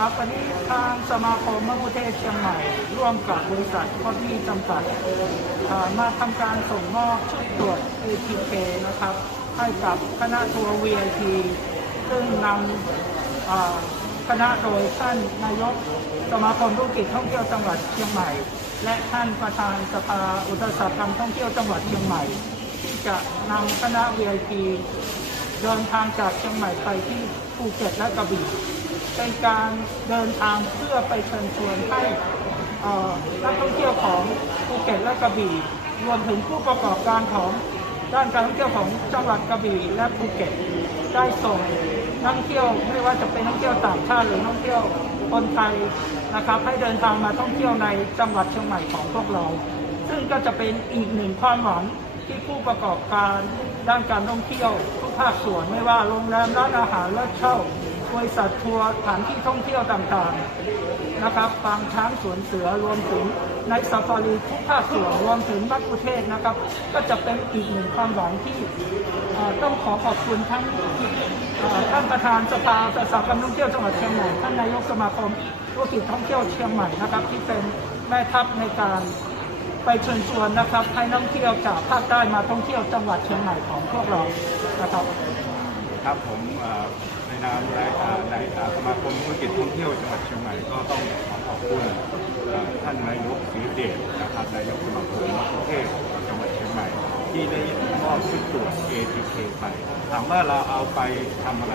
ครับวันนี้ทางสมาคมมะกุเทศเชียงใหม่ ร่วมกับบริษัทข้อที่จำกัดมาทำการส่งมอบชุดตรวจ ATK นะครับ ให้กับคณะทัวร์ VIP ซึ่งนำคณะโดยท่านนายกสมาคมธุรกิจท่องเที่ยวจังหวัดเชียงใหม่ และท่านประธานสภาอุตสาหกรรมท่องเที่ยวจังหวัดเชียงใหม่ ที่จะนำคณะ VIP เดินทางจากเชียงใหม่ไปที่ภูเก็ตและกระบี่เป็นการเดินทางเพื่อไปเชิญชวนให้นักท่องเที่ยวของภูเก็ตและกระบี่รวมถึงผู้ประกอบการของด้านการท่องเที่ยวของจังหวัดกระบี่และภูเก็ตได้ส่งนักท่องเที่ยวไม่ว่าจะเป็นนักท่องเที่ยวต่างชาติหรือนักท่องเที่ยวคนไทยนะครับให้เดินทางมาท่องเที่ยวในจังหวัดเชียงใหม่ของพวกเรา ซึ่งก็จะเป็นอีกหนึ่งความหวัง ที่ผู้ประกอบการด้านการท่องเที่ยวทุกภาคส่วนไม่ว่าโรงแรมร้านอาหารและเช่าบริษัททัวร์สถานที่ท่องเที่ยวต่างๆนะครับฟางช้างสวนเสือรวมถึงในซาฟารีทุกภาคส่วนรวมถึงมักคุเทศนะครับ ก็จะเป็นอีกหนึ่งความหวังที่ต้องขอขอบคุณทั้งท่านประธานสภาอุตสากรรมท่องเที่ยวจังหวัดเชียงใหม่ท่านนายกสมาคมธุรกิจท่องเที่ยวเชียงใหม่นะครับ ที่เป็นแม่ทัพในการ ไปเชิญชวนนะครับให้นักท่องเที่ยวจากภาคใต้มาท่องเที่ยวจังหวัดเชียงใหม่ของพวกเรานะครับครับผมในนามในเอ่อในเอ่อสมาคมธุรกิจท่องเที่ยวจังหวัดเชียงใหม่ก็ต้องขอขอบคุณท่านนายกศรีเดชนะครับนายกสมาคมกท่องเที่ยวจังหวัดเชียงใหม่ ที่ได้มอบชุดตรวจ ATK ไปถามว่าเราเอาไปทำอะไร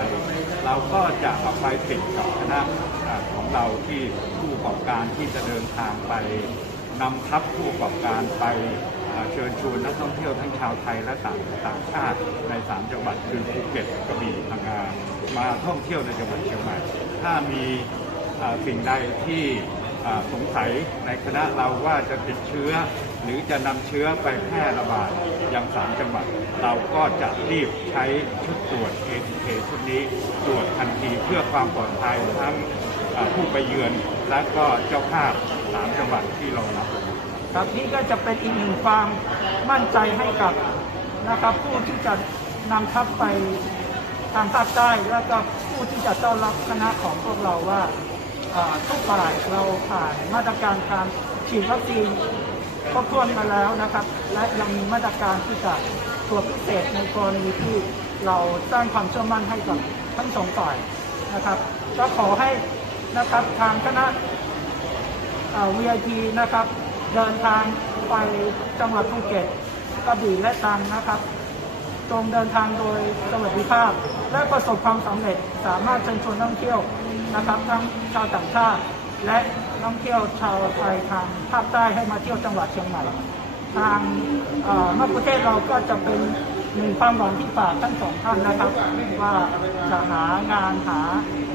เราก็จะเอาไปติดกับคณะของเราที่ผู้ประกอบการที่จะเดินทางไป นำทัพผู้ประกอบการไปเชิญชวนนักท่องเที่ยวทั้งชาวไทยและต่างต่างชาติในสามจังหวัดคือภูเก็ตกระบี่พังงามาท่องเที่ยวในจังหวัดเชียงใหม่ ถ้ามีสิ่งใดที่สงสัยในคณะเราว่าจะติดเชื้อ หรือจะนำเชื้อไปแพร่ระบาดยังสามจังหวัด เราก็จะรีบใช้ชุดตรวจ ATK ชุดนี้ตรวจทันทีเพื่อความปลอดภัยทั้งผู้ไปเยือนและก็เจ้าภาพ สามจังหวัดที่เรารับครับนี่ก็จะเป็นอีกหนึ่งความมั่นใจให้กับนะครับผู้ที่จะนำทัพไปทางภาคใต้แล้วก็ผู้ที่จะต้อนรับคณะของพวกเราว่าทุกฝ่ายเราผ่านมาตรการการฉีดวัคซีนครบถ้วนมาแล้วนะครับ และยังมีมาตรการที่จะตรวจพิเศษในกรณีที่เราสร้างความเชื่อมั่นให้กับทั้งสองฝ่ายนะครับ ก็ขอให้นะครับทางคณะ VIP นะครับ เดินทางไปจังหวัดภูเก็ตกระบี่และตรังนะครับจงเดินทางโดยสวัสดิภาพ และประสบความสำเร็จสามารถเชิญชวนนักท่องเที่ยวนะครับ ทั้งชาวต่างชาติและนักท่องเที่ยวชาวไทยทางภาคใต้ให้มาเที่ยวจังหวัดเชียงใหม่ ทางเมะกุเทศเราก็จะเป็น หนึ่งความหวังที่ฝากทั้งสองท่านนะครับ ว่าจะหางานหา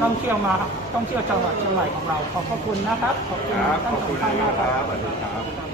น้องเที่ยวมาต้องเที่ยวจังหวัดเชียงใหม่ของเรา ขอบพระคุณนะครับ ขอบคุณทั้งสองท่านคนะครับบสวัสดีครับ